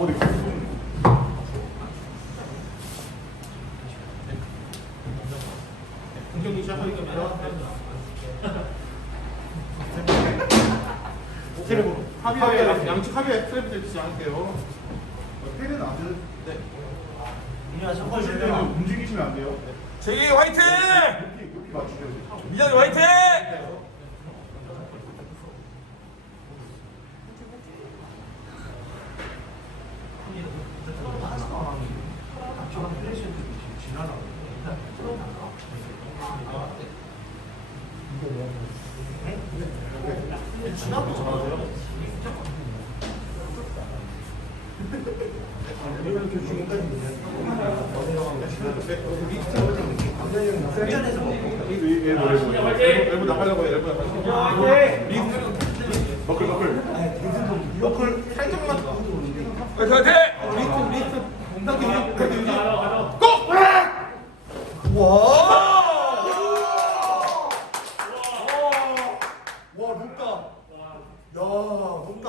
어디? 공격이 시작하니까 세레모로 합의에 양측 합의에 트랩 되지 않을게요. 패는 안 돼. 네. 참고해 하실 때는 움직이시면 안 돼요. 제이 화이팅! 여기 여기 맞추세요. 민영이 화이팅! 일부 나 와야 높다.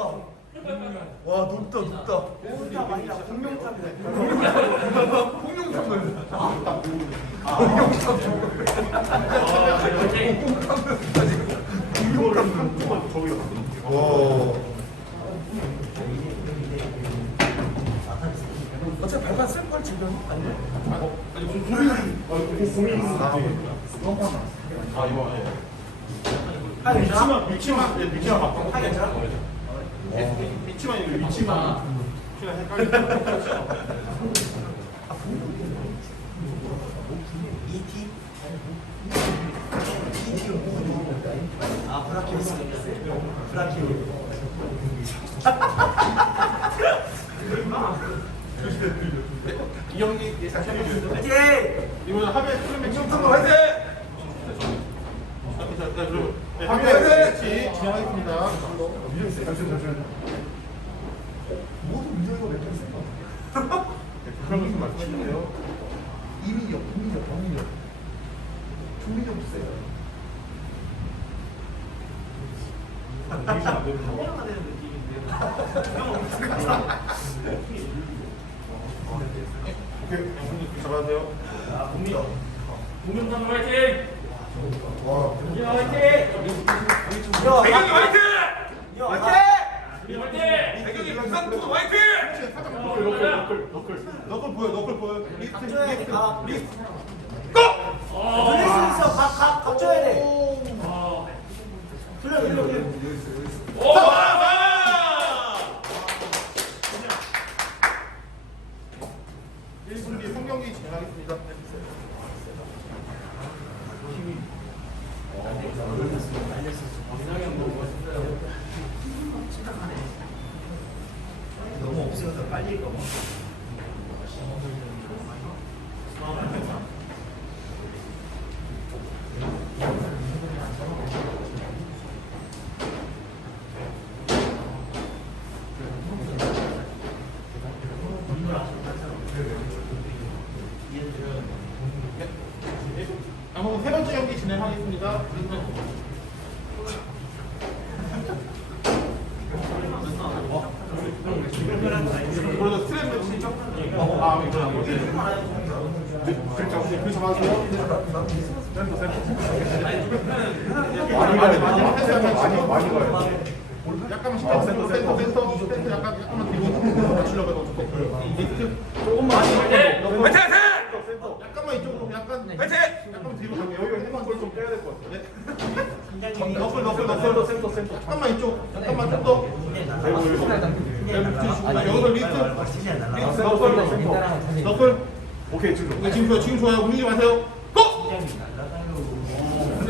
와 높다 높다. 공룡탑 아니라 공룡탑이네 어차피 발판 쓸걸 지금 아니야? 아니 고- 고민 고민 아 이거 예. 아 괜찮아? 위치만 위치만 예 위치만 바꿔. 아 괜찮아? 위치만 이거 위치만. 위치가 헷갈려. ET? 아 브라키오스 브라키오 이 형님 예상. 화이팅! 이번에 합의 풀면 민영탄 화이팅! 합의 같이 진행하겠습니다. 모두 민정이가 몇번 쓴다 그러면 말씀해주세요. 이민혁, 김민혁, 박민혁 조민혁 주세요 오케이, 형님 잡아주세요. 공룡탄 화이팅! 와 민영 화이팅! 야, 배경이 화이팅! 야, 화이팅! 배경이 부산포 화이팅! 너클, 너클, 너클. 너클 보여, 너클 보여. 리스트, 갑줘야 돼, 리스트, 가. 리스트. 돌릴 수 있어 각, 각, 각줘야 돼 돌려 돌려 돌려 오! 와! 일분기 성경기 진행하겠습니다. 너무 없으니까 빨리 읽어 한번 세 번째 경기 진행하겠습니다. 그래도 스트랩 치죠? 아, 이거 안 보세요. 그렇죠. 그 잡아주세요. 많이 가요. 많이 많이 가요. 약간만 신경 센터 센터 센터 센터 약간 약간만 뒤로 맞추려고 조금만 화이팅! 센터 약간만 이쪽으로 약간! 약간 뒤로 여기가 해만 걸좀 빼야 될 것 같은데 너클 너클 너클 센터 센터 잠깐만 이쪽 잠깐만 좀더 여기서 너클 너클 너클 오케이 지금 지금 좋아요 움직이지 마세요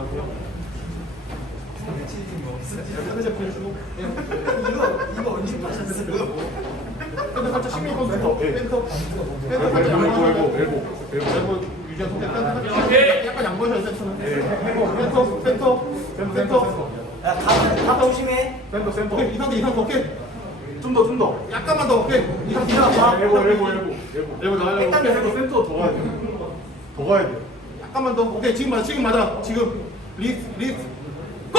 잡아주세요. 이거 이거 언제 마셨어요? 센터 살짝 심리 컨 센터. 센터 센터 살짝 양보하고 엘보 엘보 유지한 상태 센터 살짝. 약간 양보해서 센터는 센터. 센터 센터. 센터 야, 다, 다 조심해. 센터 센터. 오케이 이 상태 이 상태 오케이 좀더 좀 더. 약간만 더 오케이 이 상태 이 상태. 엘보 엘보 엘보 엘보 엘보 나가려고 센터 더 가야 돼더 가야 돼 약간만 더 오케이 지금 맞아 지금 맞아 지금 리스 리스 고!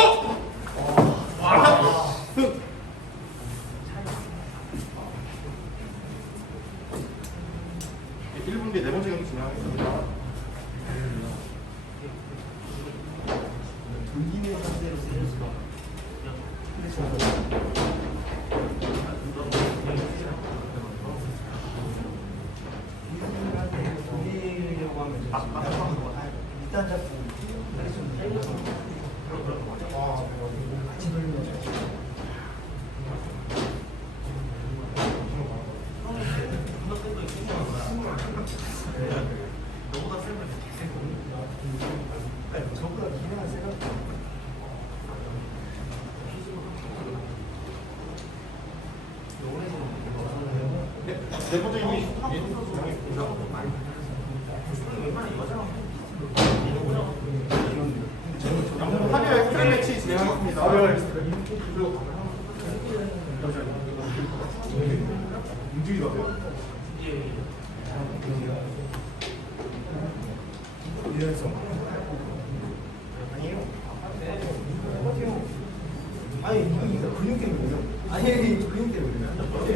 와! 그 1분 뒤에 네 번째 경기 진행하겠습니다. 돌리려고 하면 일단 잡고 같이 돌리면 저보다 기능은 세가 네, 네 번째 경기 진행하겠습니다. 양궁 합의 엑스트라 매치 진행하겠습니다. 움직이다 돼요. 아니 이거 이거 근육 때문이에요. 아니 이거 근육 때문이에요. 자, 네 번째.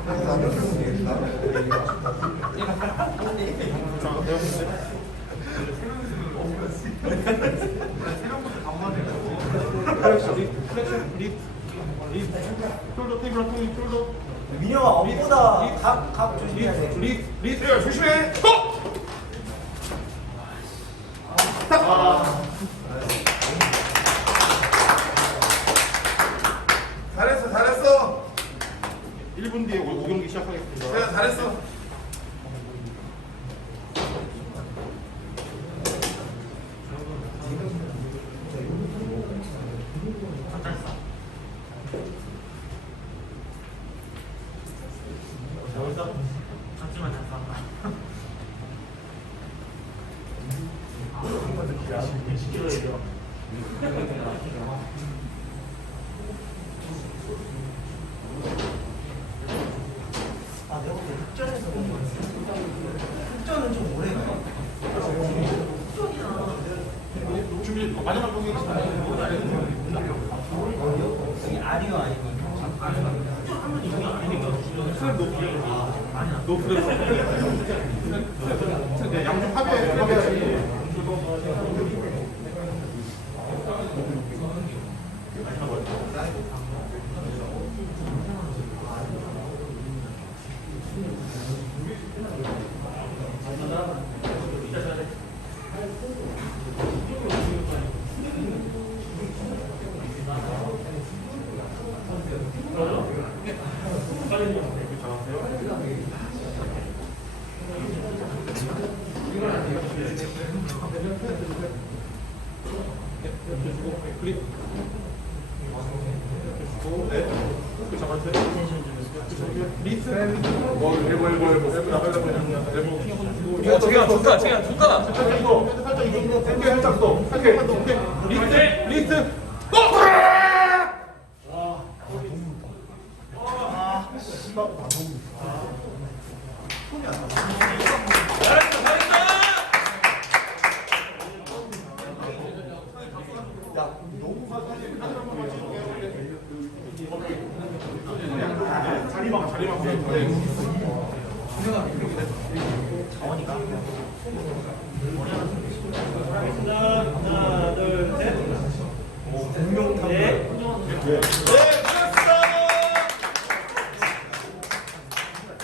플렉션, 립, 플렉션, 립, 립. 숄더 테이블 통이 숄더. 민영아 업보다 각각 조심해야 돼. 립. 야, 조심해. 고! 잘했어, 잘했어. 1분 뒤에 5경기 시작하겠습니다. 내가 잘했어. 아 흑전에서 본 거야. 흑전은 좀 오래 가. 준비, 마지막 경기 여기 아리오 아니고. 네, 양쪽 합의, 합의. 그립. 네. 잡았어요. 리스. 뭐, 엘보, 엘보, 엘보. 엘보 나 가려고 했는데, 엘보. 이거 제가 좋다, 제가 좋다. 살짝 이거, 살짝. 오케이, 살짝 더. 오케이, 오케이. 리스, 리스. 고! 자리만 자리만 자원이가? 네. 네. 하나 둘셋. 공룡 탐 네. 네.